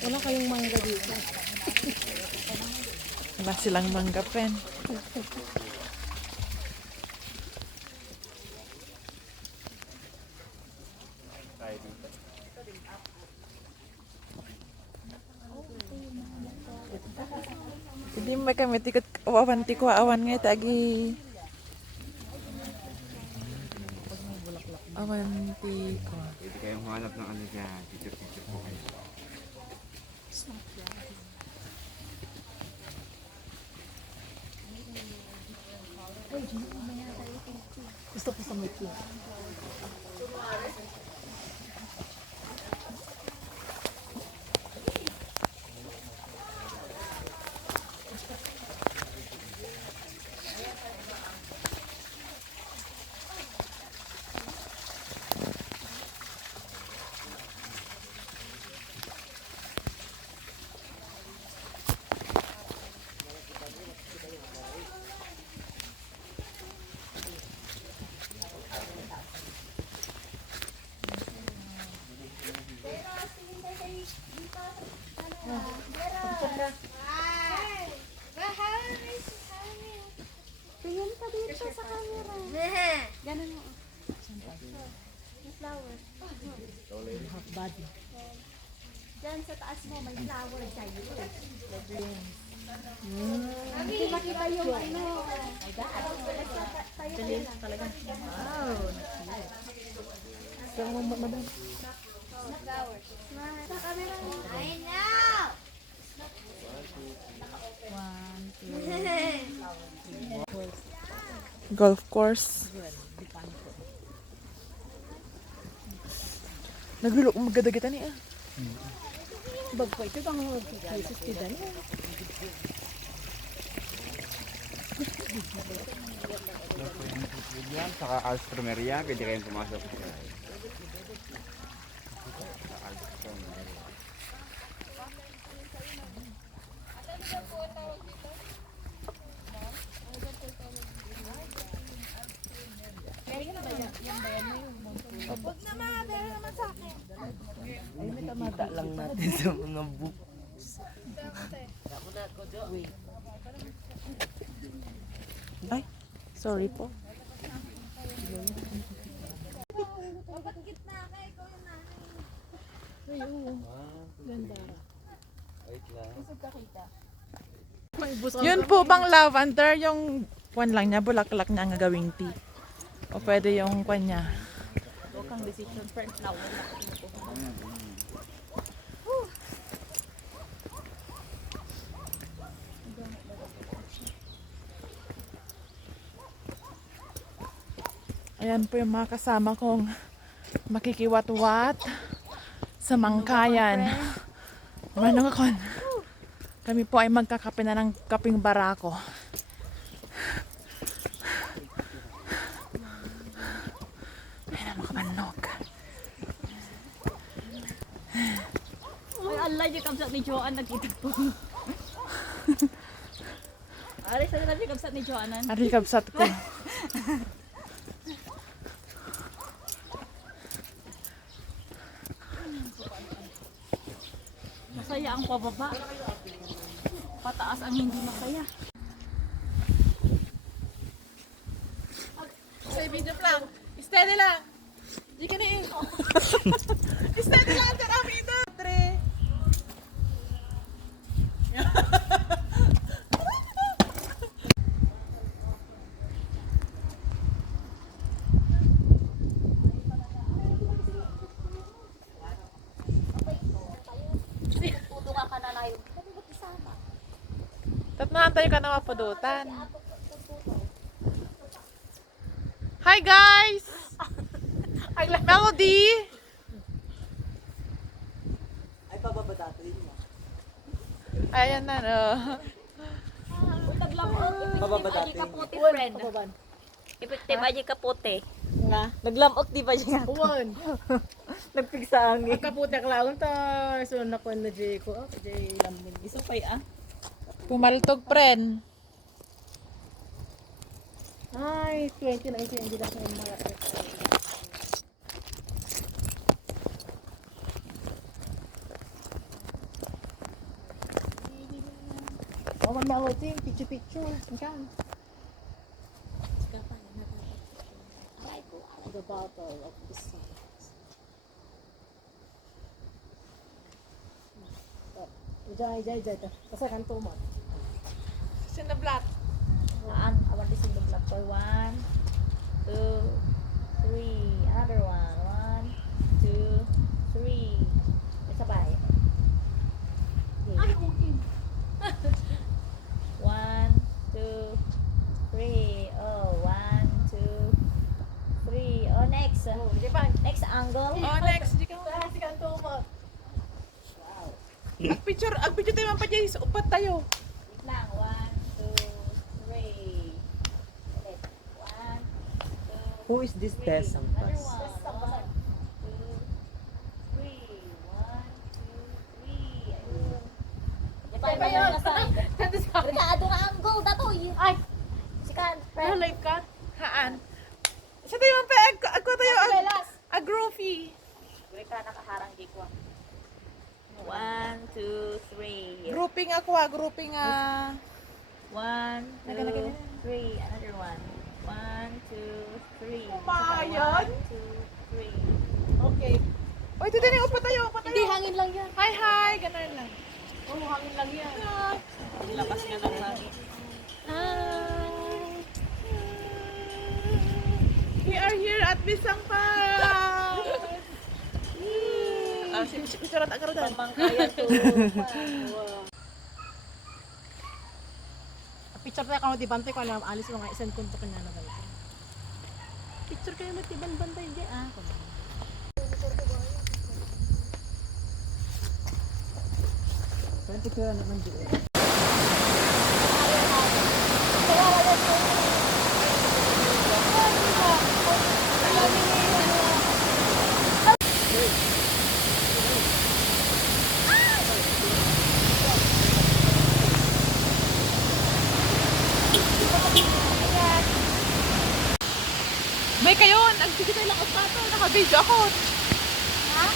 Wala kayong mangga dito. Wala silang mangga pen. Hindi may kami tikot awan ti ko awan ngay tagi. Awan ti ko. Pwede kayong hanap ng ano dyan. Picture po kayo. Gusto ko sa may king. Tingin ka dito sa camera. Ganun mo. May flower. Half body. Diyan sa taas mo, may flower sa'yo. Hindi makita yung ano. My God. Tayo ka lang. Talaga. Wow. Saan mo madam? Flowers. Sa camera mo. I know! 1, 2, Golf course. Naglulok magadagitan niya. bag po ito bang places tida niya. Yan, saka Alstromeria, pwede kayong pumasok. Huwag naman, pero naman sa akin. Ay, may tamata lang natin sa mga books. Wait. Ay, sorry po. Dapat gitna ka, ikaw yung nanay. Ay, oo. Ganda. Yun po bang lavender, yung kwan lang niya, bulaklak niya ang gagawing tea. O pwede yung kwan niya. Kang decision for flower na Ayan po yung mga kasama kong makikiwat-wat sa Mangkayan. Ano nga kon? Kami po ay magkakape na ng kaping barako. Ayan ang mga manok. ay, Allah, yung kamsat ni Joanne nagkita po. Aray, saan na yung kamsat ni Joanne? Ari kabsat ko. Masaya ang pababa. Pataas ang hindi masaya. Sa video lang. Steady lang. Di ka na eh. Steady lang. Teramida. Tre. Naantay ka na mapudutan. Hi guys! Melody! Ay, pababadatin mo. Ayan na, no. Pababadatin mo. Kapote, friend. Ipitip aja kapote. Nga. Naglamok di ba dyan? Uwan. Nagpigsa ang Kaputi klaon ta. So nakon na jay ko. Jay lamin. Isa pa ah. Pumaltog, friend. Ay, 2019 hindi na ko mga Oh, man mawating picture. Kan. The bottle of the sun. Jai. Kasi kan tumat. Sinablat. Awan di sing black boy. 1, 2, 3. Another one. 1, 2, 3. May sabay. Ay, okay. 1, 2, 3. Oh, 1, 2, 3. Oh, next. Next angle. Oh, next. Di ka mo. Kasi kan tumat. Ang picture tayo man pa dyan. Upat tayo. Wait lang. 1, 2, 3. Ulit. 1, 2, Who is this 3. Tess ang Another pass? one. 1, 2, 3. 1, 2, 3. Ayun. Yan pa yun. Rika, doon na ang go. Datoy. Ay. Sikan. Ano, live ka? Haan? Siya tayo man pa. Ako tayo. Agrofy. Rika, nakaharang di ko. 1, 2, 3. Grouping ako grouping 1, 2, 3. Another one. 1, 2, 3. Umayan? 1, 2, 3. Okay. Oy, ito din yung upat tayo. Hindi hangin lang yan. Hi. Ganun lang. Oh, hangin lang yan. Lakas nga ng hangin. We are here at Bisang Park. Picture at agad. Pamangkaya to. Picture tayo kamo di bantay ko alam alis mga isang kunto kanya na ganito. Picture kayo mo tiban bantay di ah. Pwede naman doon. May kayo, nagsigit tayo lang ako. Naka-video ako. Ha?